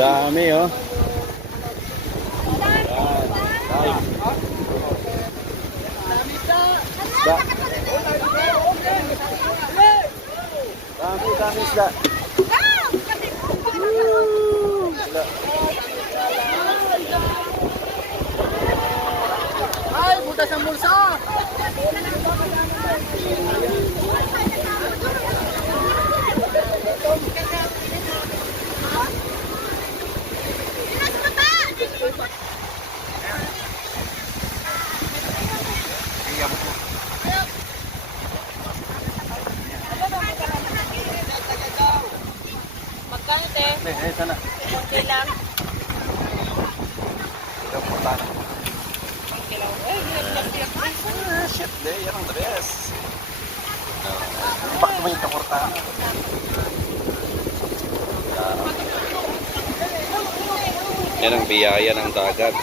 Dami oh. Isda. Dami isda. Isda. Ay, butas ang bulsa! Magkano, te? Sana. Okay lang. Shit, yan ang the best. Bakit naman yung kaportahan? Yan ang biyaya ng dagat.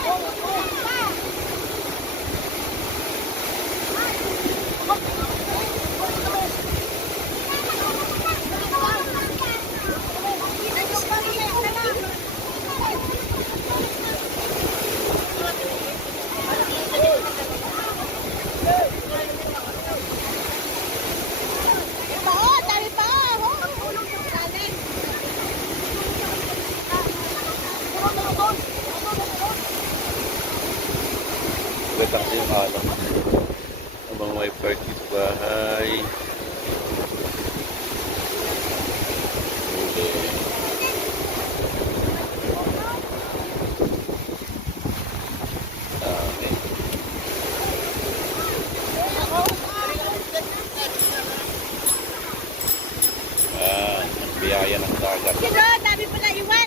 Ganda kasi yung alam. Habang may party sa bahay. Dami. Biyaya ng dagat. Dami pala iwan.